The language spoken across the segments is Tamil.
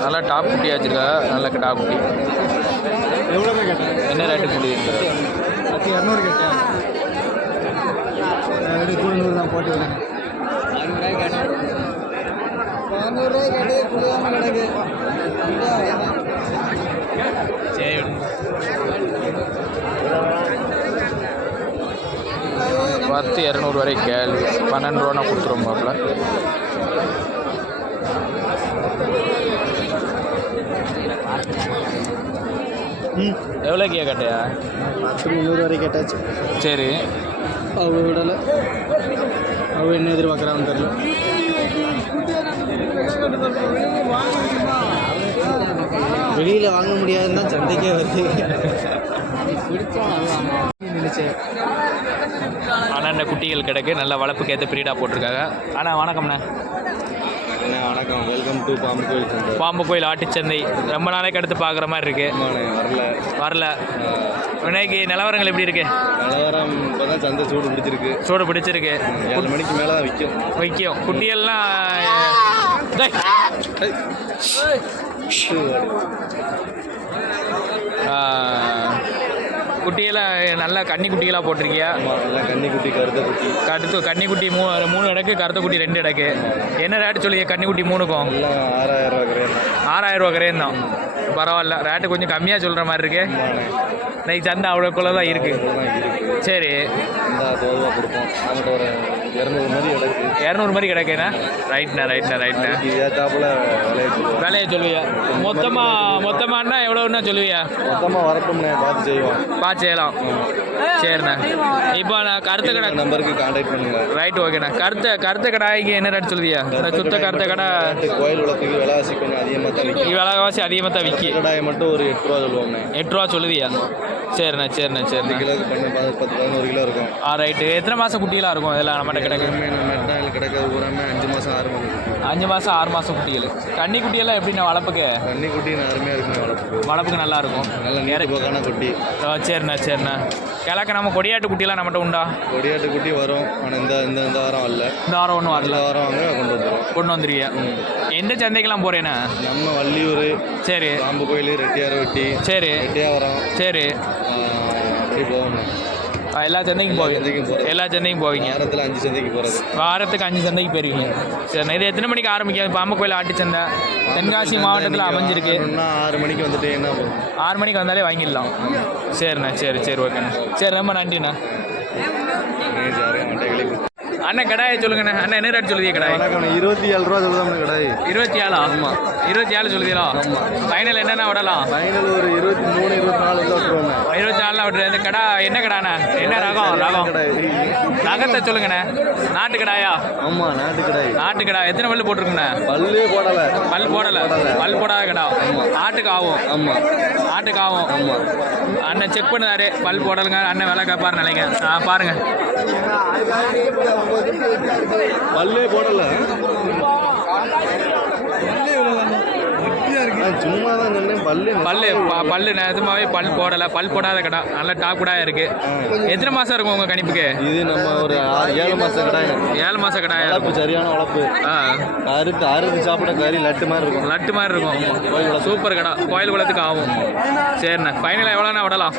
நல்லா டாப் குட்டியாக வச்சுருக்கா நல்ல டாப் குட்டி. எவ்வளோ கேட்டேன் என்ன ரேட்டு முடியுது பத்து இரநூறு கேட்டேன் கூட நூறு தான் போட்டு கேட்டு குளியாமல் கிடக்கு சரி பத்து இரநூறு வரை கேள்வி. பன்னெண்டு ரூபா கொடுத்துருவோம் பாப்பில் ம் எவ்வளோக்கியா கட்டையா? பத்து முந்நூறு வரை கேட்டாச்சு. சரி. அவ விடலை. அவ என்ன எதிர்பார்க்குறான்னு தெரில வெளியில் வாங்க முடியாதுன்னு தான் சந்தைக்கே வருது. ஆனால் இந்த குட்டிகள் கிடக்கு நல்ல வளர்ப்புக்கு ஏற்ற பிரீடாக போட்டிருக்காங்க. அண்ணா வணக்கம்ண்ணே. அண்ணா வணக்கம். வெல்கம் டு பாம்பு கோயில் சந்தை பாம்பு கோயில் ஆட்டுச்சந்தை ரொம்ப நாளைக்கு அடுத்து பார்க்குற மாதிரி இருக்கு. வரல. வரல. இன்னைக்கு நிலவரங்கள் எப்படி இருக்கு? நிலவரம் இப்போ தான் சந்தை சூடு பிடிச்சிருக்கு. சூடு பிடிச்சிருக்கு. ஏழு மணிக்கு மேலே தான் விற்கும். வைக்கும் குட்டியெல்லாம் டேய். ஆ, குட்டியெல்லாம் நல்லா கன்னி குட்டிகளாக போட்டிருக்கியா? கன்னி குட்டி கருத்த குட்டி கடுத்து கன்னிக்குட்டி மூ மூணு இடக்கு கருத்த குட்டி ரெண்டு இடக்கு என்ன ரேட்டு சொல்லுங்க கன்னிக்குட்டி மூணுக்கும்? எல்லாம் ஆறாயிரம் ரூபா கிடையாது ஆறாயிரம் ரூபா கரையும் தான். பரவாயில்ல. ரேட்டு கொஞ்சம் கம்மியாக சொல்கிற மாதிரி இருக்கு. இன்னைக்கு சந்தை அவ்வளோக்குள்ள தான் இருக்கு. இவ்வளோதான் இருக்கு. சரி. இரநூறு மாதிரி இடக்கு இரநூறு மாதிரி கிடைக்குண்ணா. ரைட்ண்ணா ரைட்ண்ணா ரைட்ண்ணா ஏத்தாப்புல சொல்லுவோம். வேலையை சொல்லுவியா? மொத்தமாக மொத்தமானா எவ்வளோன்னா சொல்லுவியா? மொத்தமாக வரட்டும்ண்ணே பார்த்து செய்வோம். பார்த்து செய்யலாம். சரிண்ணா. இப்போ நான் கருத்து கடை நம்பருக்கு கான்டாக்ட் பண்ணுங்க. ரைட் ஓகேண்ணா கருத்து கருத்து கடாய்க்கு என்ன ரேட் சொல்லுவியா இந்த சுத்த கருத்த கடை கோயில் விளக்குக்கு விலைவாசி கொஞ்சம் அதிகமாக தான் விலைவாசி அதிகமாக தான் விற்கி கடாயை மட்டும் ஒரு எட்டு ரூபா சொல்லுவோம்ண்ணே எட்டு ரூபா சொல்லுவியா சரிண்ணா சரிண்ணா சரிண்ணா. கிலோக்கு பண்ண பத்து பதினோரு கிலோ இருக்கும். ஆ ரைட்டு எத்தனை மாதம் குட்டியெல்லாம் இருக்கும்? இதெல்லாம் நம்மகிட்ட கிடக்கு. மெட்டாயில் கிடக்கிறது பூராமே அஞ்சு மாதம் ஆறு மாதம் அஞ்சு மாதம் ஆறு மாதம் குட்டிகள். கன்னி குட்டியெல்லாம் எப்படிண்ணா வளர்ப்புக்கு? தண்ணி குட்டி அருமையாக இருக்குண்ணே வளர்ப்புக்கு. வளர்ப்புக்கு நல்லா இருக்கும். நல்ல நீட்டு போக்கான குட்டி. ஆ, சரிண்ணா சரிண்ணா. கிழக்க நம்ம கொடியாட்டு குட்டியெல்லாம் நம்மகிட்ட உண்டா? கொடியாட்டு குட்டி வரும். ஆனால் இந்த இந்த இந்த வாரம் வரல. இந்த வாரம் ஒன்றும் வரல. வாரம் வாங்க கொண்டு வந்துடும் கொண்டு வந்துருவியா? எந்த சந்தைக்கெல்லாம் போகிறேண்ணா நம்ம வள்ளியூர் சரி. பாம்பு கோயில் ரெட்டியார் வெட்டி சரி. ரெட்டியாவரம். சரி. அப்படி போகணும் எல்லா சந்தைக்கும் போவீங்க எல்லா சந்தைக்கும் போவீங்க வாரத்தில் அஞ்சு சந்தைக்கு போகிறது வாரத்துக்கு அஞ்சு சந்தைக்கு போயிருவீங்க சரி இது எத்தனை மணிக்கு ஆரம்பிக்கும் பாம்பு கோயில் ஆட்டு சந்தை தென்காசி மாவட்டத்தில் அமைஞ்சிருக்கு ஆறு மணிக்கு வந்துட்டு என்ன ஆறு மணிக்கு வந்தாலே வாங்கிடலாம் சரிண்ணா சரி சரி ஓகேண்ணா சரி ரொம்ப நன்றிண்ணா அண்ணன் கடாயை சொல்லுங்கண்ணே. அண்ணன் என்ன ரேட் சொல்லுதீங்க கடாய்? வணக்கம் இருபத்தி ஏழு ரூபா சொல்லுதான் கடை இருபத்தி ஏழா ஆமாம் இருபத்தி ஏழு சொல்லுதீங்களா ஃபைனல் என்னென்ன விடலாம்? ஃபைனல் ஒரு இருபத்தி மூணு இருபத்தி நாலு விட்டுருவாங்க இருபத்தி நாலில் விட்டுரு. இந்த கடா என்ன கடாண்ணே? என்ன ரகம்? ரகம். ரகத்தை சொல்லுங்கண்ணே. நாட்டு கடாயா? ஆமாம் நாட்டு கடை நாட்டு கடா எத்தனை பல்லு போட்டிருக்குண்ணே? பல்லே போடலை. பல் போடலை. பல் போடாத கடா. ஆட்டுக்கு ஆகும் ஆமாம் ஆட்டுக்கு ஆகும் ஆமாம் அண்ணன் செக் பண்ணுதாரு பல் போடலுங்க. அண்ணன் விலை கேட்பாரு நினைங்க பாருங்க. பல்லே போடலை. சும்மா தான் சொன்னேன் பல்லு பல்லு ப- பல்லு நிஜமாவே பல் போடலை. பல் போடாத கடா. நல்ல டாப் கடாயா இருக்கு. எத்தனை மாசம் இருக்கும் உங்க கணிப்புக்கு? இது நம்ம ஒரு ஆறு ஏழு மாதம் கடாய். ஏழு மாசம் கடாயா? வளர்ப்பு இருக்கும் சரியான வளர்ப்பு ஆ. அறுத்து அறுத்து சாப்பிட கறி லட்டு மாதிரி இருக்கும். லட்டு மாதிரி இருக்கும். சூப்பர் கடா. கோயில் குளத்துக்கு ஆகும். சரிண்ணே. ஃபைனலாக எவ்வளோண்ணா விடலாம்?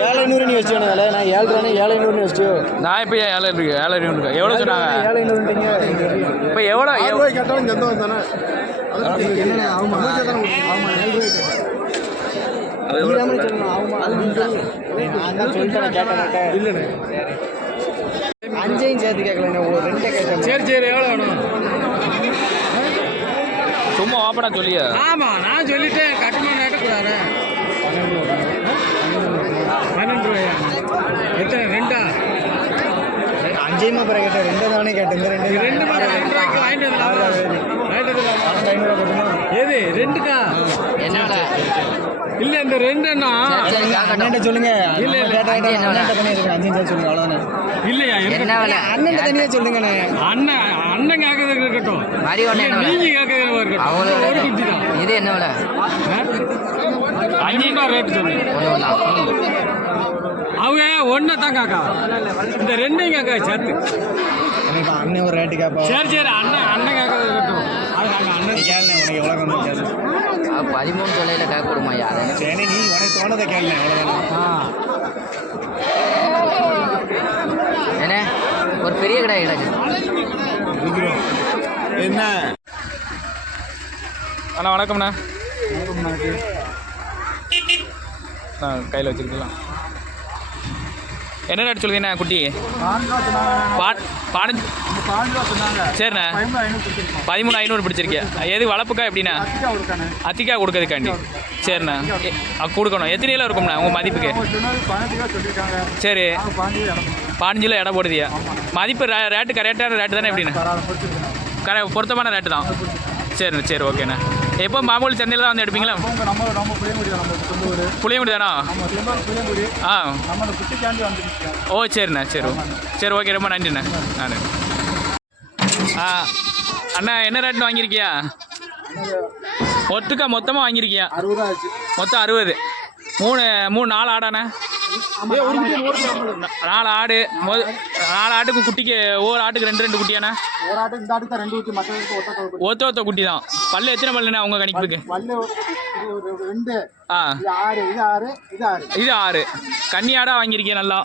ஏழு ஐநூறு நீ வச்சு நான் ஏழு தானே ஏழு ஐநூறு வச்சு நான் இப்போ ஏழு இருக்கு? ஏழு இருக்கு எவ்வளோ சொன்னாங்க? ஏழு ஐநூறுன்றீங்க இப்போ எவ்வளோ எவ்வளோ கேட்டாலும் சந்தோஷம் தானே? அஞ்சையும் சேர்த்து கேட்கல ஒரு ரெண்டே கேட்கல சரி சரி எவ்வளோ வேணும்? சும்மா ஓப்பனா சொல்லியா. ஆமா நான் சொல்லிட்டேன் ரெண்டு ரூபாய்க்கு வாங்கிட்டு வரலாம் வாங்கிட்டு வரலாம் ஐநூறுவா போட்டுமா எது ரெண்டுக்கா? இல்ல இந்த ரெண்டு என்ன அண்ணன் சொல்லுங்க. இல்ல, இல்ல. அண்ணன் பண்ணிருக்கேன் அஞ்சு சொல்லுங்க அவ்வளோதானே இல்லையா? அண்ணன் தனியாக சொல்லுங்கண்ணே. அண்ணன் அண்ணன் கேட்கறது இருக்கட்டும். நீங்க கேட்கறது இருக்கட்டும். ஒரு குட்டி தான் இது என்ன விலை? அஞ்சு ரூபா ரேட்டு சொல்லு. ஒன்று ஒன்றா அவங்க ஒன்று தான் காக்கா. இந்த ரெண்டையும் காக்கா சேர்த்து. அண்ணன் ஒரு ரேட்டு கேட்பா சரி சரி அண்ணன் அண்ணன் காக்கா இருக்கட்டும். அது நாங்கள் அண்ணன். கேளுண்ணே உனக்கு எவ்வளோ கம்மி கேளு. பதிமூணு தொலைல கேட்க கொடுமாயா சரி நீ உனக்கு தோணதை கேளுண்ணே அவ்வளோதான் என்ன? ஒரு பெரிய கடை கிடக்கு. என்ன? அண்ணா வணக்கம்ண்ணா. நான் கையில் வச்சுருக்கலாம். என்ன ரேட் சொல்லுங்கண்ணா குட்டி? பா பாஞ்சு சரிண்ணா. பதிமூணு ஐநூறு பிடிச்சிருக்கேன் எது வளர்ப்புக்கா எப்படிண்ணா? அத்திக்கா கொடுக்கறதுக்காண்டி. சரிண்ணா. கொடுக்கணும். எத்தனை கிலோ இருக்கும்ண்ணா உங்கள் மதிப்புக்கு? சரி. பாஞ்சு இடம் போடுதியா? மதிப்பு ரே- ரேட்டு கரெக்டான ரேட்டு தானே எப்படிண்ணா? கரெ பொருத்தமான ரேட்டு தான். சரிண்ணா சரி ஓகேண்ணா. எப்போ மாமூலி சந்தையில் தான் வந்து எடுப்பீங்களா? புளியங்குடி தானா ஆ. ஓ சரிண்ணா சரி. சரி ஓகே ரொம்ப நன்றிண்ணா. நான். ஆ அண்ணா என்ன ரேட்னு வாங்கியிருக்கியா? ஒட்டுக்கா மொத்தமாக வாங்கியிருக்கியா? மொத்தம் அறுபது. மூணு மூணு நாலு ஆடாண்ணா. நாலு ஆடு. நாலு ஆட்டுக்கு குட்டிக்கு ஒவ்வொரு ஆட்டுக்கு ரெண்டு ரெண்டு குட்டியாண்ணா? ஒரு ஆட்டு இந்த ஆட்டுக்கு ரெண்டு ஊற்றி மற்ற ஒத்த ஒத்த குட்டி தான். பல்லு எத்தனை பல்லுண்ணா உங்கள் கணிப்புக்கு? பல்லு ரெண்டு. ஆ. இது ஆறு இது ஆறு இது ஆறு. இது ஆறு. கன்னி ஆடாக வாங்கியிருக்கீங்க நல்லா?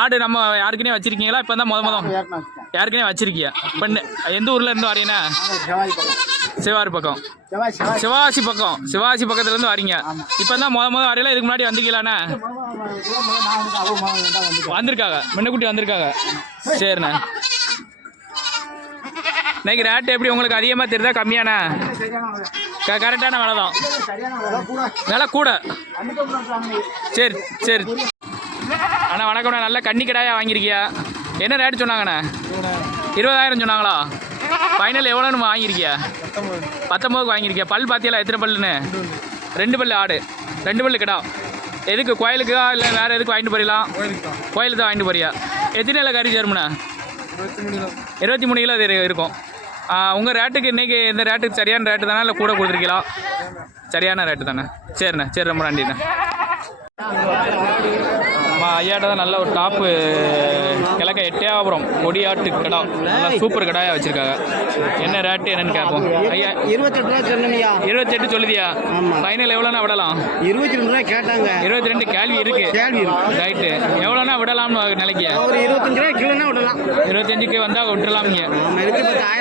ஆடு நம்ம யாருக்குனே வச்சிருக்கீங்களா? இப்போ தான் முத. மொதம் ஏற்கனவே வச்சுட்டேன் யாருக்குனே வச்சிருக்கியா? இப்போ எந்த ஊர்ல இருந்து வரீங்கண்ணா? சிவாறு பக்கம். சிவாசி பக்கம். சிவாசி பக்கத்துல இருந்து வரீங்க. இப்போ தான் முத முத வரையில இதுக்கு முன்னாடி வந்திருக்கீங்களாண்ணா? நான் வந்து அவன் மகன் தான் வந்து வந்திருக்காங்க. முன்னக்குட்டி வந்திருக்காங்க. சரிண்ணா. இன்னைக்கு ரேட் எப்படி உங்களுக்கு அதிகமாக தெரியுதா கம்மியாண்ணா? கரெக்டான விலை தான். விலை கூட. சரி சரி. அண்ணா வணக்கம்ண்ணா. நல்ல கன்னி கடாயா வாங்கியிருக்கியா? என்ன ரேட் சொன்னாங்கண்ணா? இருபதாயிரம் சொன்னாங்களா? ஃபைனல் எவ்வளோன்னு வாங்கியிருக்கியா? பத்தொம்போதுக்கு வாங்கியிருக்கியா? பல் பார்த்தியலா எத்தனை பல்லுன்னு? ரெண்டு பல்லு ஆடு. ரெண்டு பல்லு கிடா. எதுக்கு? கோயிலுக்கா இல்லை வேறு எதுக்கு வாங்கிட்டு போறீங்களா? கோயிலுக்கு. தான் வாங்கிட்டு போறியா? எத்தனை கிலோ கறி சேருமுண்ணா? இருபத்தி மூணு கிலோ. இது இருக்கும். உங்கள் ரேட்டுக்கு இன்றைக்கி இந்த ரேட்டுக்கு சரியான ரேட்டு தானே? இல்லை கூட கொடுத்துருக்கீங்களா? சரியான ரேட்டு தானே. சரிண்ணே சரி ரொம்ப நன்றிண்ணே. அம்மா ஐயாட்ட தான் நல்ல ஒரு டாப்பு கிழக்க எட்டையாபுரம் கொடியாட்டு கடா. நல்லா சூப்பர் கடாயா வச்சுருக்காங்க. என்ன ரேட்டு என்னன்னு கேட்போம். ஐயா இருபத்தெட்டு ரூபா சொன்னியா இருபத்தெட்டு சொல்லுதியா? ஃபைனல் எவ்வளோனா விடலாம்? இருபத்தி ரெண்டு ரூபா கேட்டாங்க. இருபத்தி ரெண்டு கேள்வி இருக்கு. கேள்வி. ரைட்டு எவ்வளோனா விடலாம்னு நினைக்கிய? ஒரு இருபத்தஞ்சு ரூபா கிலோனா விடலாம். இருபத்தஞ்சுக்கு வந்தால் விட்டுறலாம் நீங்கள்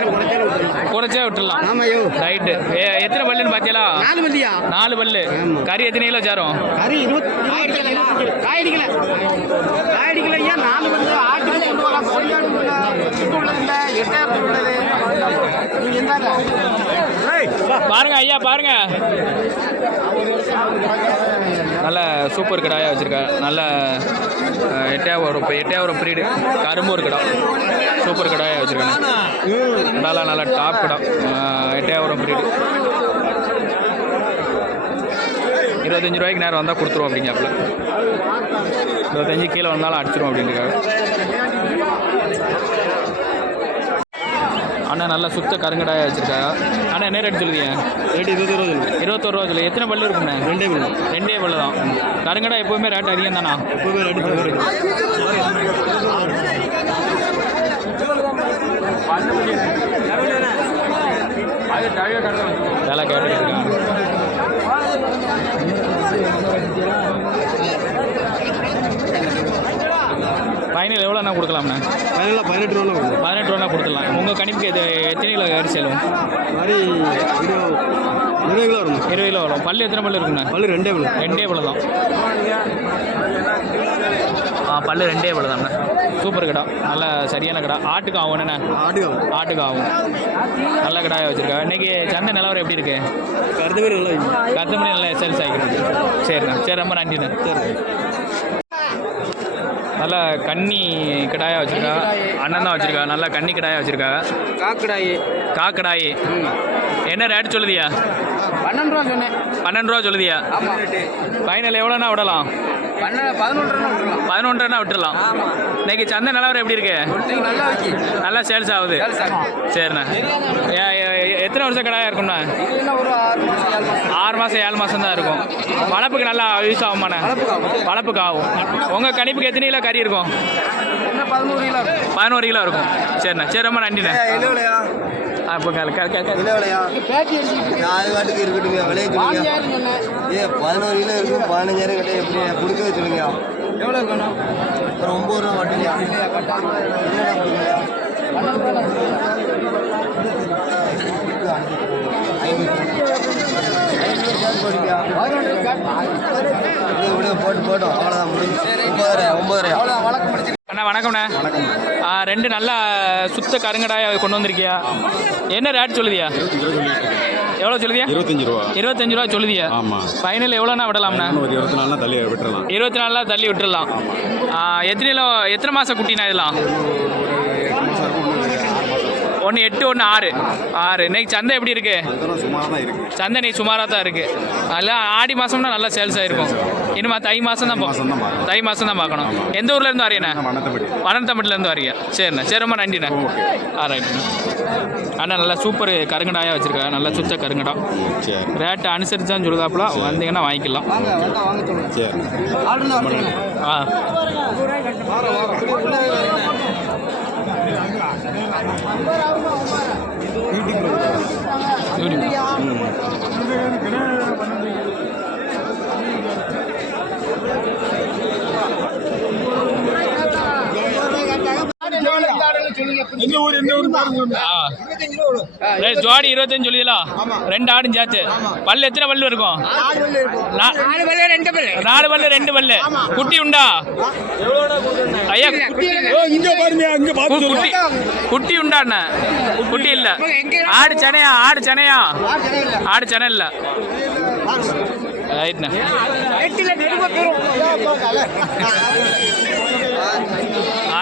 விட்டுலாம் குறைச்சே விட்டுறலாம். ஆமாம் ஐயோ. ரைட்டு எத்தனை பல்லுன்னு பார்த்தீங்களா நாலு மல்லியா நாலு பல்லு. கறி எத்தனை கிலோ சேரும்? கறி இருபத்தி காய் அடிக்கல. காய் அடிக்கல ஐயா நாலு மல்லி ஆட்டுக்கு கொண்டு வரலாம் பொய்யாடு உள்ளது இல்லை எட்டாயிரத்து உள்ளது. நீங்கள் இருந்தாங்க பாருங்க ஐயா பாருங்க. நல்ல சூப்பர் கடாயாக வச்சுருக்கா. நல்ல அஹ், எட்டையாவரம் இப்போ எட்டையாவரம் ப்ரீடு கரும்பூர் கடா சூப்பர் கடாயாக வச்சுருக்கேன். நல்லா நல்ல டாப் கடா அஹ், ப்ரீடு பிரீடு இருபத்தஞ்சு ரூபாய்க்கு நேரம் வந்தால் கொடுத்துருவோம் அப்படிங்காப்புல இருபத்தஞ்சி கீழே வந்தாலும் அடிச்சிடும் அப்படின்ட்டுருக்காங்க அண்ணா நல்லா சுத்த கருங்கடாயா வச்சிருக்காங்க அண்ணா என்ன ரேட் சொல்லுவீங்க? ரேட்டு இருபது ரூபா இருபத்தொரு ரூபா சொல்லு எத்தனை பல்லு இருக்குண்ணே ரெண்டே பல்லு. ரெண்டே பல்லு தான். கருங்கடா எப்போவுமே ரேட் அதிகம் தானா எப்போவுமே இருக்கு வேலை கேட்டுட்டு இருக்காங்க ஃபைனல் கொடுக்கலாம்ண்ணே. ஃபைனலாக பதினெட்டு ரூபா பதினெட்டு ரூபா கொடுத்துடலாம். உங்கள் கணிப்புக்கு இது எத்தனை கிலோ கறி செல்லும்? மாதிரி இருபது கிலோ வரும் இருபது கிலோ வரும். பல்லு எத்தனை பல்லு இருக்குண்ணே? பல்லு ரெண்டே பல்லு. ரெண்டே பல்லு தான். ஆ பல்லு ரெண்டே பல்லு தாண்ணே சூப்பர் கடா. நல்ல சரியான கடா. ஆட்டுக்கு ஆகும்ண்ணே ஆட்டுக்காவும் ஆட்டுக்கு ஆகும். நல்ல கடாயை வச்சிருக்கா. இன்னைக்கு சந்தை நிலவரம் எப்படி இருக்கு? கருத்து பேர் நல்லா. பத்து மணி நல்லா சேல்ஸ் ஆகிக்கிறது சரிண்ணா. சரி ரொம்ப நன்றிண்ணே. சரி. நல்ல கன்னி கிடாயா வச்சிருக்கா. அண்ணன் தான் வச்சிருக்கா. நல்லா கன்னி கிடாயா வச்சிருக்கா. காக்கடாயி. காக்கடாயி. என்ன ரேட் சொல்லுதியா? பன்னெண்டு ரூபா சொன்னேன். பன்னெண்டு ரூபா சொல்லுதியா? ஃபைனல் எவ்வளோண்ணா விடலாம்? பதினொன்றுனா விட்டுடலாம் இன்னைக்கு சந்தை நிலவரம் எப்படி இருக்கு? நல்லா சேல்ஸ் ஆகுது. சரிண்ணா. எத்தனை வருஷம் கடாயா இருக்கும்ண்ணா? ஆறு மாதம் ஏழு மாதம் தான் இருக்கும். வளர்ப்புக்கு நல்லா யூஸ் ஆகுமாண்ணா வளர்ப்புக்கு ஆகும் உங்கள் கணிப்புக்கு எத்தனை கிலோ கறி இருக்கும்? பதினோரு கிலோ இருக்கும். சரிண்ணா. சரி ரொம்ப நன்றிண்ணா. இல்லையா அப்போ வாட்டுக்கு இருக்கட்டுங்க விலையை சொல்லுங்க ஏ பதினோரு கிலோ இருக்கும் பதினஞ்சாயிரம் கிட்ட எப்படி கொடுக்க சொல்லுங்க எவ்வளோ இருக்கணும் ஒரு ஒம்பது ரூபா மாட்டீங்க போட்டு போட்டோம் அவ்வளோதான் முடிஞ்சு ஒம்பதாயிரம் ஒம்பதாயிரம் அண்ணா வணக்கம்ண்ணே ரெண்டு நல்லா சுத்த கருங்கடாயை கொண்டு வந்திருக்கியா? என்ன ரேட் சொல்லுதியா? எவ்வளோ சொல்லுதியா? இருபத்தஞ்சு ரூபா. இருபத்தஞ்சு ரூபா சொல்லுதியா? ஆமா. ஃபைனல் எவ்வளோண்ணா விடலாம்ண்ணா? ஒரு இருபத்தி நாலுனா தள்ளி விட்டுறலாம். இருபத்தி நாலில் தள்ளி விட்டுடலாம் ஆ, எத்தனை எத்தனை மாதம் குட்டிண்ணா இதெல்லாம்? ஒன்று எட்டு ஒன்று ஆறு. ஆறு. இன்னைக்கு சந்தை எப்படி இருக்கு? அதெல்லாம் சுமாராக தான் இருக்கு. சந்தை நீ சுமாராக தான் இருக்கு அதெல்லாம் ஆடி மாதம்னா நல்லா சேல்ஸ் ஆயிருக்கும். இனிமே தை மாதம் தான் மாசம் தான் பார்க்கணும். தை மாதம் தான் பார்க்கணும். எந்த ஊர்ல இருந்து வரீங்கண்ணா வண்ணத்தப்படி வனந்தமிழ்லேருந்து வரீங்க. சரிண்ணா. சரி ரொம்ப நன்றிண்ணா. ஆ ரைட்டுண்ணா அண்ணா நல்லா சூப்பர் கருங்கடாயாக வச்சுருக்காங்க. நல்லா சுத்த கருங்கடா. சரி. ரேட்டை அனுசரித்து தான் சொல்லுதாப்புல. வந்தீங்கன்னா வாங்கிக்கலாம். வாங்க. வந்தா ஆ. ரைட், ஜோடி இருபத்தஞ்சு சொல்லிடலாம் ரெண்டு ஆடும் சேர்த்து பல்லு எத்தனை பல்லு இருக்கும்? நாலு பல்லு ரெண்டு பல்லு. குட்டி உண்டா? ஐயா குட்டி குட்டி உண்டா அண்ணா குட்டி இல்ல. ஆடு சனையா? ஆடு சனையா? ஆடு சனை இல்ல. ரைட்ண்ணா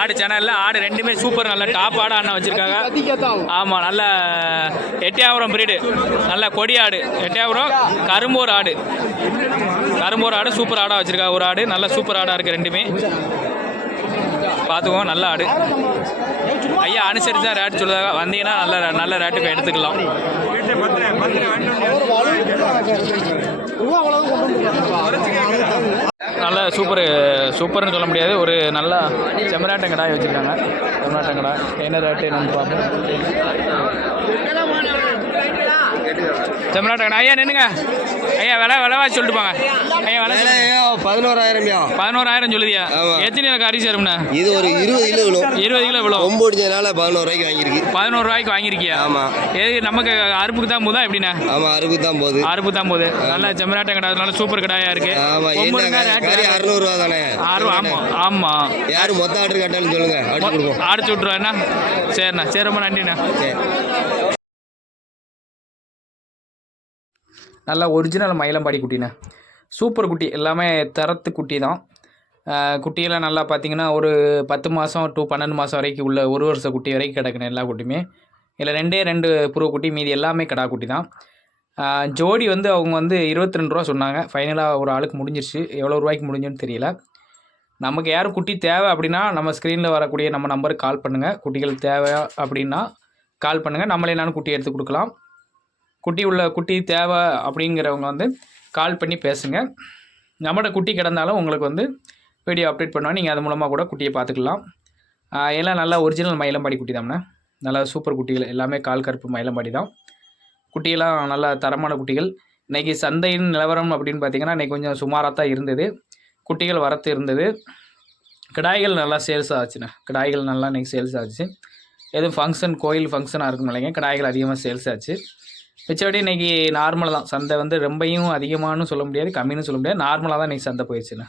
ஆடு சனை இல்ல ஆடு ரெண்டுமே சூப்பர் நல்ல டாப் ஆடு அண்ணா வச்சிருக்காங்க. ஆமா நல்ல எட்டியாபுரம் பிரீடு நல்ல கொடி ஆடு. எட்டியாபுரம் கரும்பூர் ஆடு. கரும்பூர் ஆடு சூப்பர் ஆடா வச்சிருக்காங்க. ஒரு ஆடு நல்ல சூப்பர் ஆடா இருக்கு ரெண்டுமே. பார்த்துக்கோங்க நல்ல ஆடு. ஐயா அனுசரித்து தான் ரேட் சொல்லுதாங்க வந்தீங்கன்னா நல்ல நல்ல ரேட்டுக்கு எடுத்துக்கலாம். நல்ல சூப்பர் சூப்பர்னு சொல்ல முடியாது. ஒரு நல்ல செம்மநாட்டம் கடாய் வச்சுருக்காங்க. செம்மநாட்டம் கடாய். என்ன ரேட்டு என்னன்னு பார்ப்போம். செம்மராட்டம் கடை ஐயா நின்னுங்க ஐயா விலை விலைவா சொல்லிட்டு போங்க. ஐயா விலை சொல்லுங்க. பதினோராயிரம்யா. பதினோராயிரம் சொல்லுதியா. எத்தனை கறி சேரும்ண்ணா? இது ஒரு இருபது கிலோ விழும். இருபது கிலோ விழும். கொம்பு ஒடிஞ்சதுனால பதினோரு ரூபாய்க்கு வாங்கியிருக்கு. பதினோரு ரூபாய்க்கு வாங்கியிருக்கியா? ஆமா. எது நமக்கு அறுப்புக்கு தான் போதா எப்படிண்ணா? ஆமா அறுபது தான் போகுது. அறுப்பு தான் போகுது. நல்ல செம்மராட்டம் கடை நல்ல சூப்பர் கடாயா இருக்கு. ஆமா அறுநூறுவா தானே? ஆமா ஆமா. யாரு மொத்த ஆர்டர் கேட்டாலும் சொல்லுங்க. அடிச்சு கொடுப்போம். அடிச்சு விட்ருவேண்ணா சரிண்ணா. சரி ரொம்ப நன்றிண்ணா. சரி. நல்லா ஒரிஜினல் மயிலம்பாடி குட்டிண்ணே. சூப்பர் குட்டி. எல்லாமே தரத்து குட்டி தான். குட்டியெல்லாம் நல்லா பார்த்தீங்கன்னா ஒரு பத்து மாதம் டூ பன்னெண்டு மாதம் வரைக்கும் உள்ள ஒரு வருஷ குட்டி வரைக்கும் கிடக்குன எல்லா குட்டியுமே. இதில் ரெண்டே ரெண்டு புருவ குட்டி மீதி எல்லாமே கடா குட்டி தான். ஜோடி வந்து அவங்க வந்து இருபத்தி ரெண்டு ரூபா சொன்னாங்க. ஃபைனலாக ஒரு ஆளுக்கு முடிஞ்சிருச்சு. எவ்வளோ ரூபாய்க்கு முடிஞ்சுன்னு தெரியல. நமக்கு யாரும் குட்டி தேவை அப்படின்னா நம்ம ஸ்க்ரீனில் வரக்கூடிய நம்ம நம்பருக்கு கால் பண்ணுங்கள் குட்டிகள் தேவை அப்படின்னா கால் பண்ணுங்கள் நம்மளே நானும் குட்டி எடுத்து கொடுக்கலாம். குட்டி உள்ள குட்டி தேவை அப்படிங்கிறவங்க வந்து கால் பண்ணி பேசுங்க. நம்மகிட்ட குட்டி கிடந்தாலும் உங்களுக்கு வந்து வீடியோ அப்டேட் பண்ணுவோம் நீங்கள் அது மூலமாக கூட குட்டியை பார்த்துக்கலாம். எல்லாம் நல்லா ஒரிஜினல் மயிலம்பாடி குட்டி தாம்ண்ணா. நல்லா சூப்பர் குட்டிகள். எல்லாமே கால் கருப்பு மயிலம்பாடி தான். குட்டியெல்லாம் நல்லா தரமான குட்டிகள். இன்றைக்கி சந்தையின் நிலவரம் அப்படின்னு பார்த்தீங்கன்னா இன்றைக்கி கொஞ்சம் சுமாராக தான் இருந்தது. குட்டிகள் வரத்து இருந்தது. கிடாய்கள் நல்லா சேல்ஸ் ஆச்சுண்ணே. கிடாய்கள் நல்லா இன்றைக்கி சேல்ஸ் ஆச்சு. எதுவும் ஃபங்க்ஷன் கோயில் ஃபங்க்ஷனாக இருக்கும் இல்லைங்க. கிடாய்கள் அதிகமாக சேல்ஸ் ஆச்சு. மிச்சபடி இன்றைக்கி நார்மலாக தான். சந்தை வந்து ரொம்பையும் அதிகமானு சொல்ல முடியாது கம்மின்னு சொல்ல முடியாது. நார்மலாக தான் இன்றைக்கி சந்தை போயிடுச்சுண்ணா